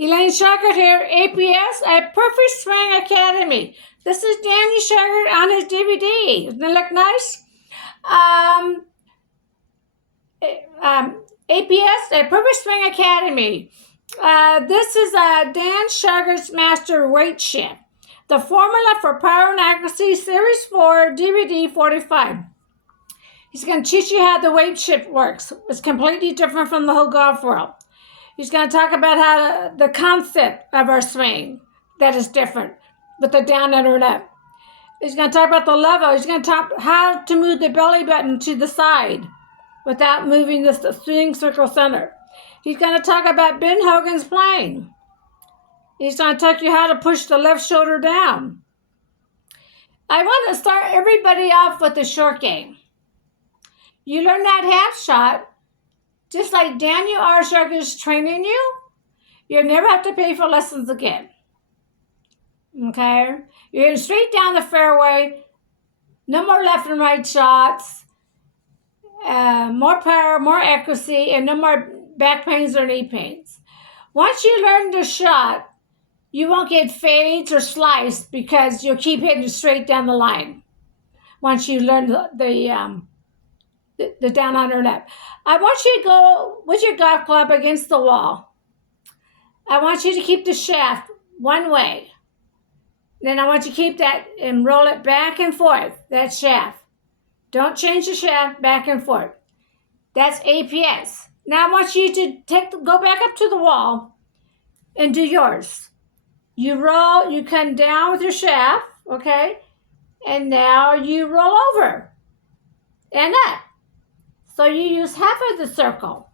Elaine Shauger here, APS, a Perfect Swing Academy. This is Danny Shauger on his DVD. Doesn't it look nice? APS, a Perfect Swing Academy. This is Dan Shauger's Master Weight Shift. The Formula for Power and Accuracy, Series 4, DVD 45. He's going to teach you how the weight shift works. It's completely different from the whole golf world. He's going to talk about the concept of our swing that is different with the down and up. He's going to talk about the level. He's going to talk how to move the belly button to the side without moving the swing circle center. He's going to talk about Ben Hogan's plane. He's going to teach you how to push the left shoulder down. I want to start everybody off with the short game. You learn that half shot. Just like Daniel R. Shauger is training you, you'll never have to pay for lessons again. Okay? You're going straight down the fairway, no more left and right shots, more power, more accuracy, and no more back pains or knee pains. Once you learn the shot, you won't get fades or sliced because you'll keep hitting straight down the line once you learn the down under left. I want you to go with your golf club against the wall. I want you to keep the shaft one way. Then I want you to keep that and roll it back and forth, that shaft. Don't change the shaft, back and forth. That's APS. Now I want you to go back up to the wall and do yours. You roll, you come down with your shaft, okay? And now you roll over and up. So you use half of the circle.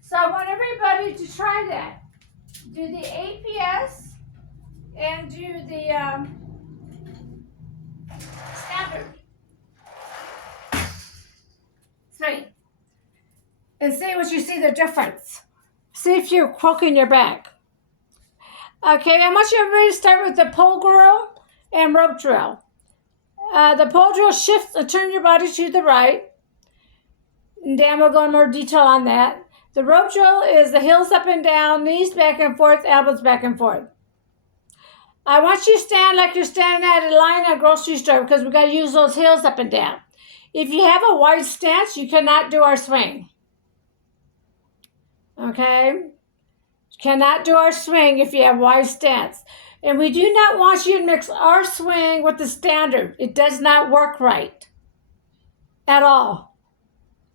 So I want everybody to try that. Do the APS and do the standard. Three. And see what you see the difference. See if you're croaking your back. Okay, I want you everybody to start with the pole drill and rope drill. The pole drill shifts and turn your body to the right. And Dan will go in more detail on that. The rope drill is the heels up and down, knees back and forth, elbows back and forth. I want you to stand like you're standing at a line at a grocery store because we've got to use those heels up and down. If you have a wide stance, you cannot do our swing. Okay? You cannot do our swing if you have wide stance. And we do not want you to mix our swing with the standard. It does not work right at all.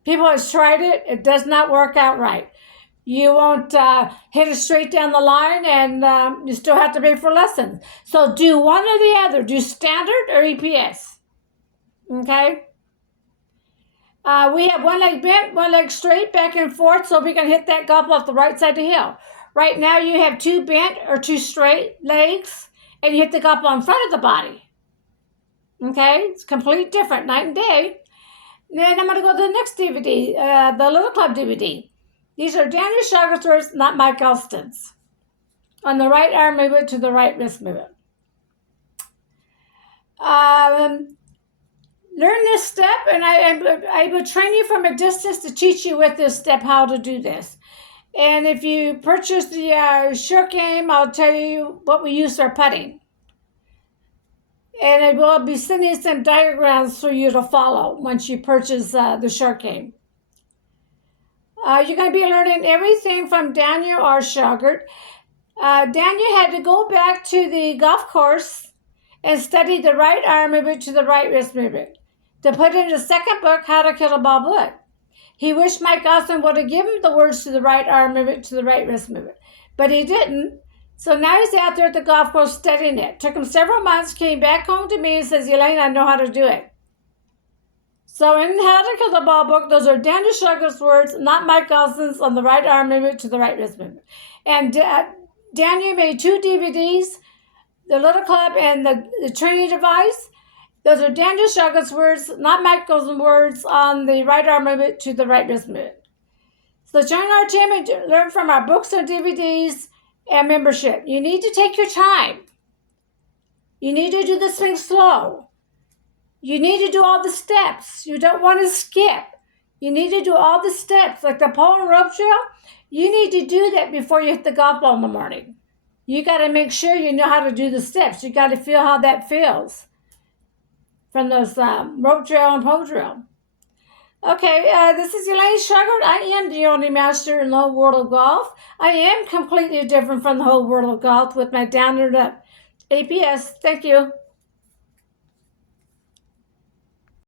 People have tried it. It does not work out right. You won't hit it straight down the line, and you still have to pay for lessons. So do one or the other. Do standard or EPS. Okay? We have one leg bent, one leg straight, back and forth, so we can hit that golf off the right side of the hill. Right now you have two bent or two straight legs, and you hit the golf ball in front of the body. Okay? It's completely different, night and day. Then I'm going to go to the next DVD, the Little Club DVD. These are Daniel Shauger's words, not Mike Elston's. On the right arm movement to the right wrist movement. Learn this step, and I will train you from a distance to teach you with this step how to do this. And if you purchase the short game, I'll tell you what we use for putting. And I will be sending some diagrams for you to follow once you purchase the short game. You're going to be learning everything from Daniel R. Shauger. Daniel had to go back to the golf course and study the right arm movement to the right wrist movement to put in the second book, How to Kill a Ball Bullet. He wished Mike Austin would have given him the words to the right arm movement to the right wrist movement, but he didn't. So now he's out there at the golf course studying it. Took him several months, came back home to me and says, Elaine, I know how to do it. So in How to Kill the Ball book, those are Daniel Shauger's words, not Mike Austin's, on the right arm movement to the right wrist movement. And Daniel made two DVDs, the Little Club and the training device. Those are Daniel Shauger's words, not Mike Austin's words, on the right arm movement to the right wrist movement. So join our team and learn from our books and DVDs and membership. You need to take your time. You need to do this thing slow. You need to do all the steps. You don't want to skip. You need to do all the steps, like the pole and rope drill. You need to do that before you hit the golf ball in the morning. You got to make sure you know how to do the steps. You got to feel how that feels from those rope drill and pole drill. Okay, this is Elaine Shauger. I am the only master in the whole world of golf. I am completely different from the whole world of golf with my down and up APS. Thank you.